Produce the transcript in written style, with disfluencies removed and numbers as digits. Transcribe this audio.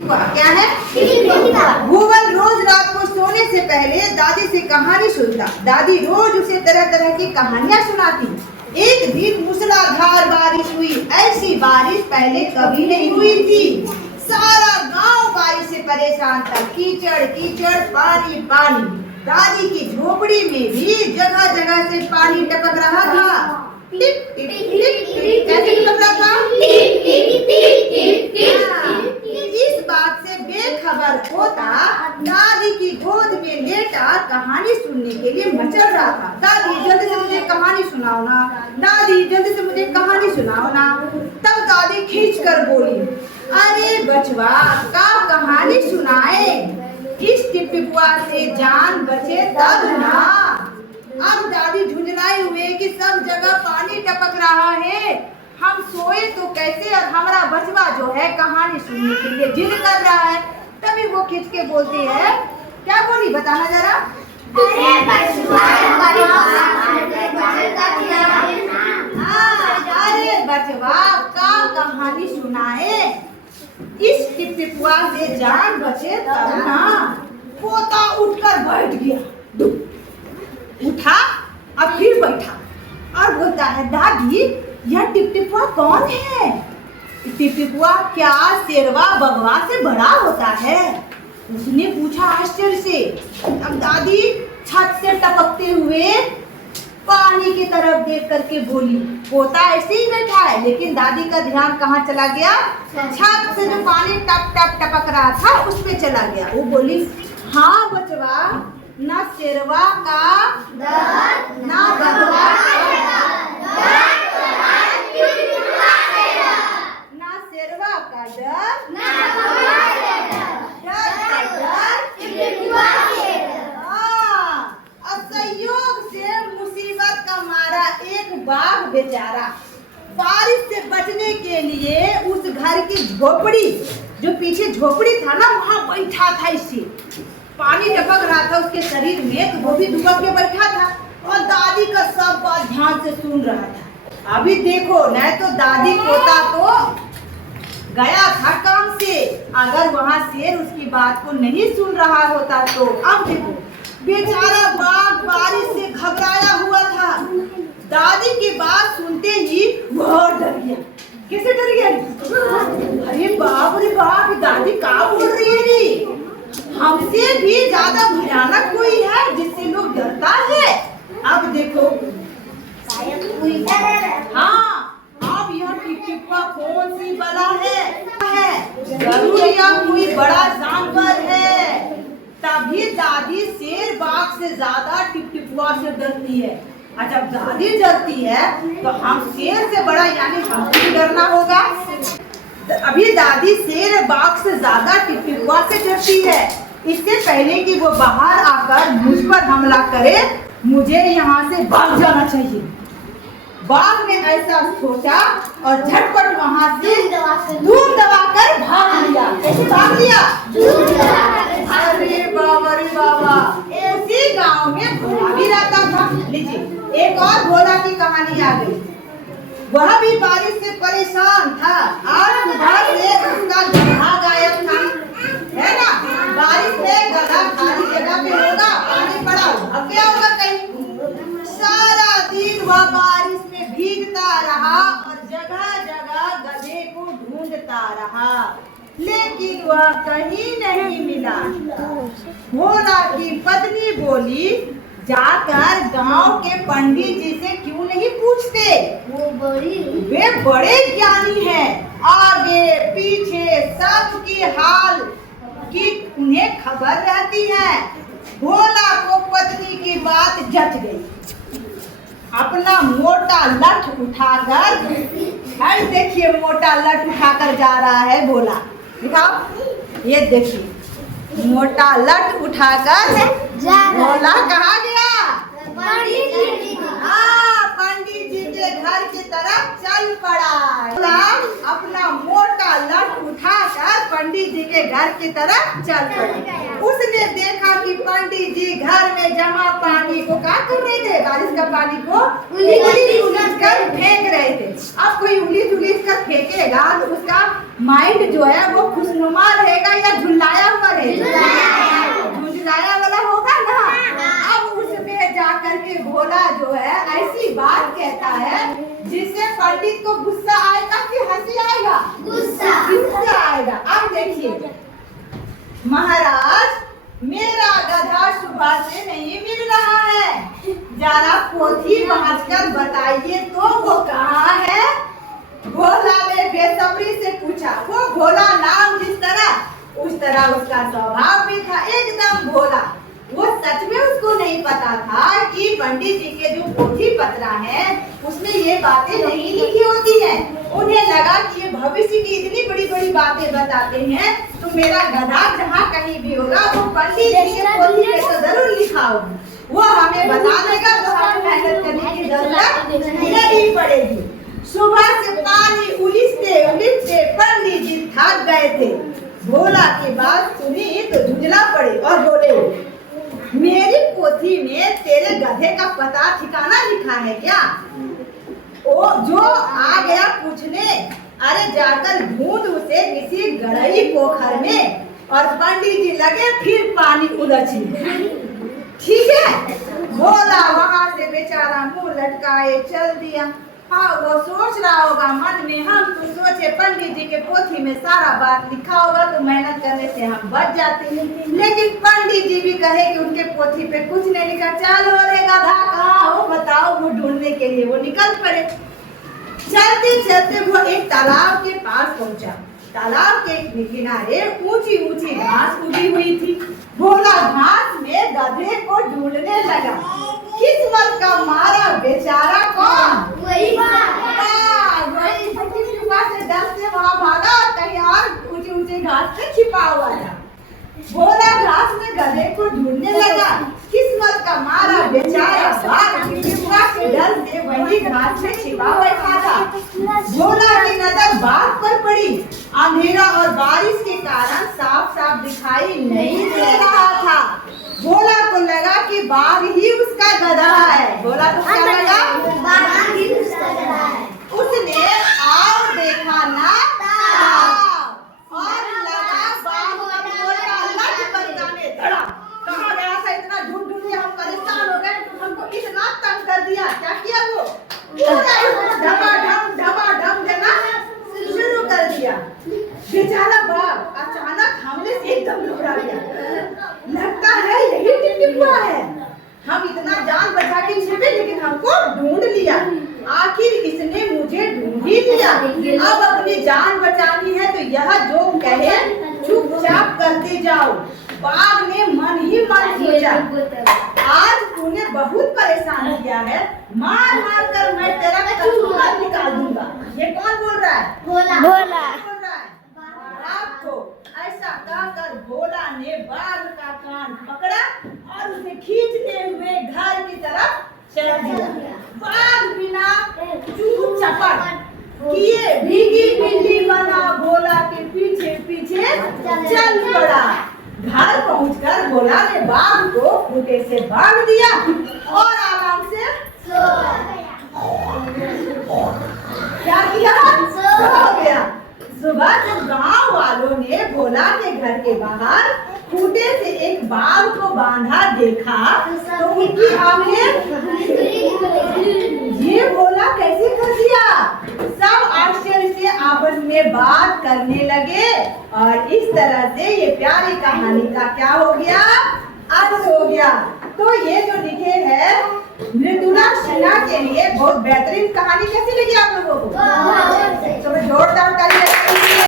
क्या है? भूगोल रोज रात को सोने से पहले दादी से कहानी सुनता। दादी रोज उसे तरह तरह की कहानियां सुनाती। एक दिन मूसलाधार बारिश हुई। ऐसी बारिश पहले कभी नहीं हुई थी। सारा गांव बारिश से परेशान था। कीचड़ कीचड़, पानी पानी। दादी की झोपड़ी में भी जगह जगह से पानी टपक रहा था। टिप टिप टिप टिप, कैसे टपक रहा था? Tip tip tip tip tip. इस बात से बेखबर होता दादी की गोद में लेटा कहानी सुनने के लिए मचल रहा था। दादी जल्दी से मुझे कहानी सुनाओ ना, दादी जल्दी से मुझे कहानी सुनाओ ना। तब दादी खींच कर बोली, अरे बचवा का कहानी सुनाए, इस टिपटिपुआ से जान बचे तब ना। अब दादी झुंझुलाई हुए कि सब जगह पानी टपक रहा है, हम सोए तो कैसे, और हमारा बचवा जो है कहानी सुनने के लिए जिद कर रहा है। तभी वो खींच के बोलती है, क्या बोली बताना जरा। अरे बचवा का कहानी सुनाए, इस टिपटिपुआ से जान बचे तब ना। पोता उठकर बैठ गया, उठा अब फिर बैठा और बोलता है, दादी यह टिपटिपुआ कौन है? टिपटिपुआ क्या शेरवा बगवा से बड़ा होता है? उसने पूछा आश्चर्य से। अब दादी छत से टपकते हुए पानी की तरफ देख करके बोली। पोता ऐसे ही बैठा है, लेकिन दादी का ध्यान कहाँ चला गया? छत से जो पानी टप टप टपक रहा था उस पे चला गया। वो बोली, हाँ बचवा, ना शेरवा का डर, ना बगवा का डर, ना शेरवा का डर, ना बगवा का डर। असंयोग से मुसीबत का मारा एक बाघ बेचारा बारिश से बचने के लिए उस घर की झोपड़ी, जो पीछे झोपड़ी था ना, वहाँ बैठा था। इससे पानी टपक रहा था उसके शरीर में, तो वो भी दुबक के बैठा था और दादी का सब बात ध्यान से सुन रहा था। अभी देखो, न तो दादी पोता तो गया था काम से, अगर वहाँ शेर उसकी बात को नहीं सुन रहा होता तो। अब देखो, बेचारा बाघ बारिश से घबराया हुआ था। दादी की बात सुनते ही वह डर गया। कैसे डर गया? अरे बाप रे बाप, दादी क्या बोल रही है रे? हमसे भी ज्यादा भयानक कोई है जिससे लोग डरता है। अब देखो, हाँ, अब यह टिपटिपुआ कौन सी बला है? जरूर यह कोई बड़ा जानवर है। तभी दादी शेर बाघ से ज्यादा टिपटिपुआ से डरती है। और जब दादी डरती है तो हम शेर से बड़ा, यानी हमको भी डरना होगा। अभी दादी शेर बाघ से ज्यादा टिपटिपुआ से डरती है। इससे पहले कि वो बाहर आकर मुझ पर हमला करे, मुझे यहाँ से भाग जाना चाहिए। बाघ ने ऐसा सोचा और झटपट वहाँ से धूम दबाकर भाग लिया। कैसे भाग लिया? अरे बाबा रे बाबा, उसी गांव में भोला भी रहता था। लीजिए, एक और भोला की कहानी आ गई। वह भी बारिश से परेशान था। आज सुबह से उसका गधा गायब था, है ना? बारिश में गधा खाली जगह पे होगा, पानी पड़ा, अब क्या होगा? कहीं सारा दिन वह बारिश में भीगता रहा और जगह जगह गधे को ढूंढता रहा, लेकिन वह कहीं नहीं मिला। भोला की पत्नी बोली, जाकर गांव के पंडित जी से क्यों नहीं पूछते? वे बड़े ज्ञानी हैं, आगे पीछे सबकी हाल की उन्हें खबर रहती है। भोला को पत्नी की बात जच गई। अपना मोटा लठ उठाकर, देखिए मोटा लठ उठाकर जा रहा है भोला। दिखाओ, ये देखिए मोटा लठ उठाकर भोला कहाँ गया? पंडित जी के घर की तरफ चल पड़ा। भोला अपना मोटा लठ उठाकर पंडित जी के घर की तरफ चल पड़ा। उसने देखा कि पंडित जी घर में जमा पानी को क्या कर रहे थे? बारिश का पानी को उलीच कर फेंक रहे थे। अब कोई उलीच कर फेंकेगा तो उसका माइंड जो है वो खुशनुमा रहेगा बात कहता है जिससे पंडित को गुस्सा आएगा कि हंसी आएगा? गुस्सा आएगा। अब देखिए, महाराज मेरा गधा सुबह से नहीं मिल रहा है, जरा पोथी बांधकर बताइए तो वो कहाँ है? भोला ने बेसब्री से पूछा। वो भोला नाम जिस तरह उस तरह उसका स्वभाव भी था, एकदम भोला। वो सच में उसको नहीं पता था कि पंडित जी के जो पोथी पत्रा है उसमें ये बातें नहीं लिखी होती हैं। उन्हें लगा कि ये भविष्य की इतनी बड़ी बड़ी बातें बताते हैं, तो मेरा गधा जहाँ कहीं भी होगा वो पंडित जी के पोथी में तो जरूर लिखा होगा, वो हमें बता देगा, तो हमें मेहनत करने की जरूरत नहीं पड़ेगी। सुबह से पानी उलिचते उलिचते पंडित जी थक गए थे। भोला की बात सुनी तो झुंझला पड़े और बोले, मेरी पोथी में तेरे गधे का पता ठिकाना लिखा है क्या? ओ जो आ गया पूछने, अरे जाकर ढूंढ उसे किसी गड़ई पोखर में। और पंडित जी लगे फिर पानी उलझने। ठीक है, भोला वहां से बेचारा मुंह लटकाए चल दिया। हाँ, वो सोच रहा होगा मन में, हम तो सोचे पंडित जी के पोथी में सारा बात लिखा होगा तो मेहनत करने से हम बच जाते हैं। लेकिन पंडित जी भी कहे कि उनके पोथी पे कुछ नहीं लिखा। चलो रे गधा, कहाँ हो बताओ? वो ढूंढने के लिए वो निकल पड़े। चलते चलते वो एक तालाब के पास पहुंचा। तालाब के किनारे ऊंची ऊंची घास उगी हुई थी। भोला घास में गधे को ढूंढने लगा। किस्मत का मारा बेचारा कौन? वही से डर से वहाँ भागा, कहीं और ऊंची ऊंची घास पे छिपा हुआ था। भोला घास में गधे को ढूंढने लगा। किस्मत का मारा बेचारा बाघ के डर से वही घास में छिपा बैठा था। भोला की नजर बाघ पर पड़ी। अंधेरा और बारिश के कारण साफ साफ दिखाई नहीं दे रहा था। भोला को लगा कि बाघ ही उसका गधा है। भोला को क्या लगा? बाघ ही उसका गधा है। उसने और देखा ना और लगा बाघ का बोलना लट बरसाने धड़ा। कहाँ गया था? इतना ढूंढ ढूंढ के हम परेशान हो गए, हमको इतना तंग कर दिया। क्या किया वो? ढमाढम देना शुरू कर दिया। बेचारा बाघ अचानक हमले से एकदम घबरा गया। लगता है यही टिकटिकुआ है। हम इतना जान बचा के छिपे, लेकिन हमको ढूंढ लिया। आखिर इसने मुझे ढूंढ ही लिया। अब अपनी जान बचानी है तो यह जो कहे चुपचाप करते जाओ। बाघ ने मन ही मन सोचा, आज तूने बहुत परेशान किया है, मार मार कर मैं तेरा कसूर निकाल दूंगा। ये कौन बोल रहा है? भोला बोल रहा है। बाघ को ऐसा कहकर भोला ने बाघ का कान पकड़ा और उसे खींचते हुए घर की तरफ चल दिया। बाघ बिना चूप चपट किए भीगी बिल्ली बना भोला के पीछे पीछे चल पड़ा। घर पहुंचकर भोला ने बाघ को खूंटे से बांध दिया और आराम से सो क्या किया? सो गया। सुबह जब गांव वालों ने भोला के घर के बाहर खूंटे से एक बाघ को बांधा देखा तो उनकी आंखें, ये भोला कैसे कर दिया? सब आश्चर्य से आपस में बात करने लगे और इस तरह से ये प्यारी कहानी का क्या हो गया? अंत हो गया। तो ये जो लिखे है मृदुला सिन्हा के लिए बहुत बेहतरीन कहानी कैसी लगी आप लोगों को?